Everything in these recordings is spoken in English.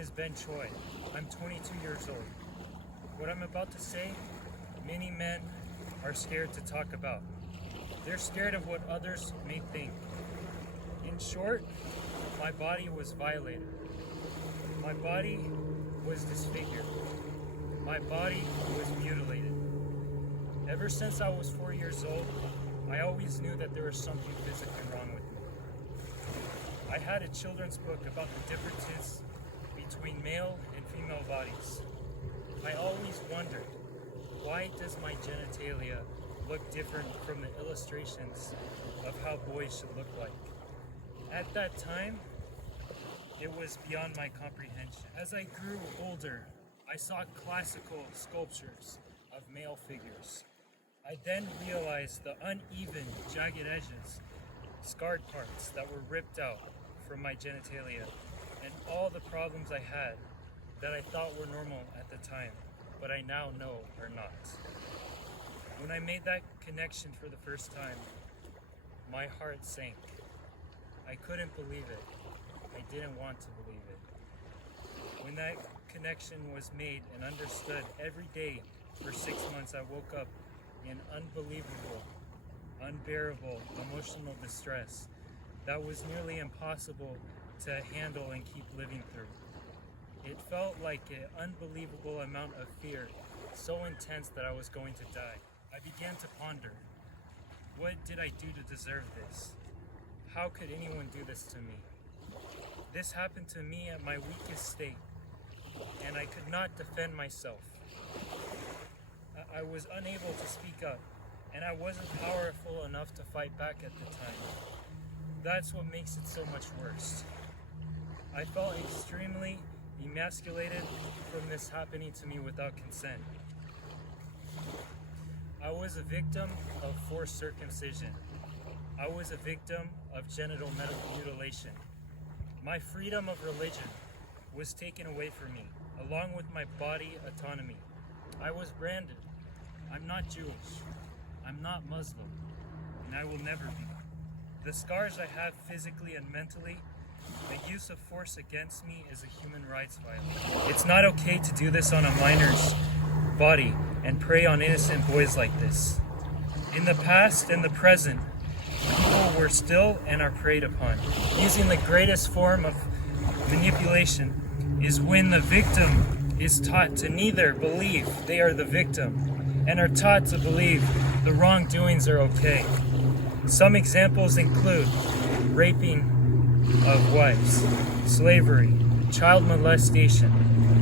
is Ben Choi. I'm 22 years old. What I'm about to say, many men are scared to talk about. They're scared of what others may think. In short, my body was violated. My body was disfigured. My body was mutilated. Ever since I was 4 years old, I always knew that there was something physically wrong with me. I had a children's book about the differences between male and female bodies. I always wondered, why does my genitalia look different from the illustrations of how boys should look like? At that time, it was beyond my comprehension. As I grew older, I saw classical sculptures of male figures. I then realized the uneven, jagged edges, scarred parts that were ripped out from my genitalia, and all the problems I had that I thought were normal at the time, but I now know are not. When I made that connection for the first time, my heart sank. I couldn't believe it. I didn't want to believe it. When that connection was made and understood every day for 6 months, I woke up in unbelievable, unbearable emotional distress that was nearly impossible to handle and keep living through. It felt like an unbelievable amount of fear, so intense that I was going to die. I began to ponder, what did I do to deserve this? How could anyone do this to me? This happened to me at my weakest state, and I could not defend myself. I was unable to speak up, and I wasn't powerful enough to fight back at the time. That's what makes it so much worse. I felt extremely emasculated from this happening to me without consent. I was a victim of forced circumcision. I was a victim of genital mutilation. My freedom of religion was taken away from me, along with my body autonomy. I was branded. I'm not Jewish. I'm not Muslim, and I will never be. The scars I have physically and mentally, the use of force against me is a human rights violation. It's not okay to do this on a minor's body and prey on innocent boys like this. In the past and the present, people were still and are preyed upon. Using the greatest form of manipulation is when the victim is taught to neither believe they are the victim and are taught to believe the wrongdoings are okay. Some examples include raping of wives, slavery, child molestation,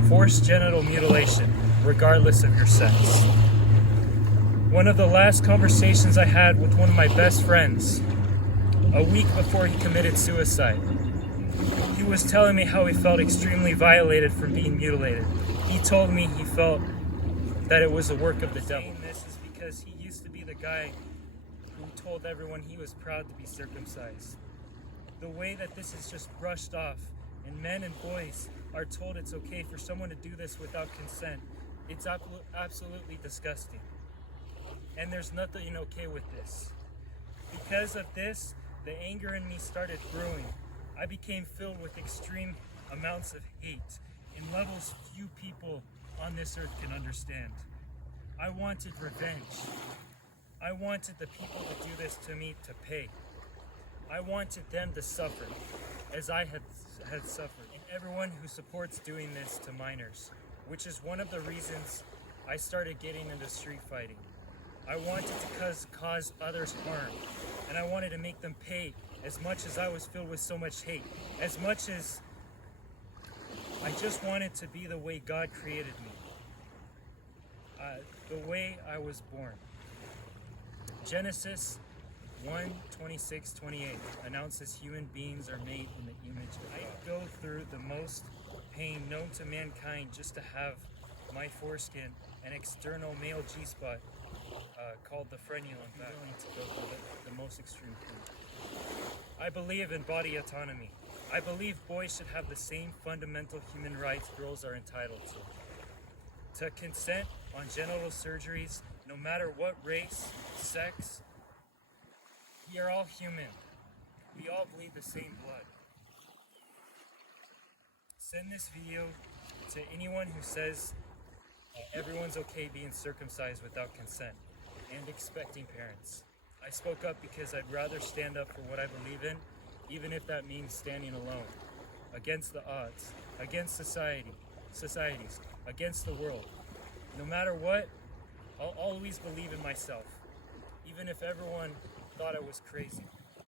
forced genital mutilation, regardless of your sex. One of the last conversations I had with one of my best friends, a week before he committed suicide, he was telling me how he felt extremely violated from being mutilated. He told me he felt that it was a work of the devil. This is because he used to be the guy who told everyone he was proud to be circumcised. The way that this is just brushed off, and men and boys are told it's okay for someone to do this without consent, it's absolutely disgusting. And there's nothing okay with this. Because of this, the anger in me started brewing. I became filled with extreme amounts of hate in levels few people on this earth can understand. I wanted revenge. I wanted the people to do this to me to pay. I wanted them to suffer as I had suffered. And everyone who supports doing this to minors, which is one of the reasons I started getting into street fighting. I wanted to cause others harm, and I wanted to make them pay as much as I was filled with so much hate, as much as I just wanted to be the way God created me, the way I was born. Genesis 1:26-28 announces human beings are made in the image of God. I go through the most pain known to mankind just to have my foreskin, an external male G-spot, called the frenulum, back to go through the most extreme pain. I believe in body autonomy. I believe boys should have the same fundamental human rights girls are entitled to consent on genital surgeries, no matter what race, sex. We are all human. We all bleed the same blood. send this video to anyone who says everyone's okay being circumcised without consent and expecting parents. I spoke up because I'd rather stand up for what I believe in, even if that means standing alone, against the odds, against societies, against the world. No matter what, I'll always believe in myself, even if everyone thought I was crazy.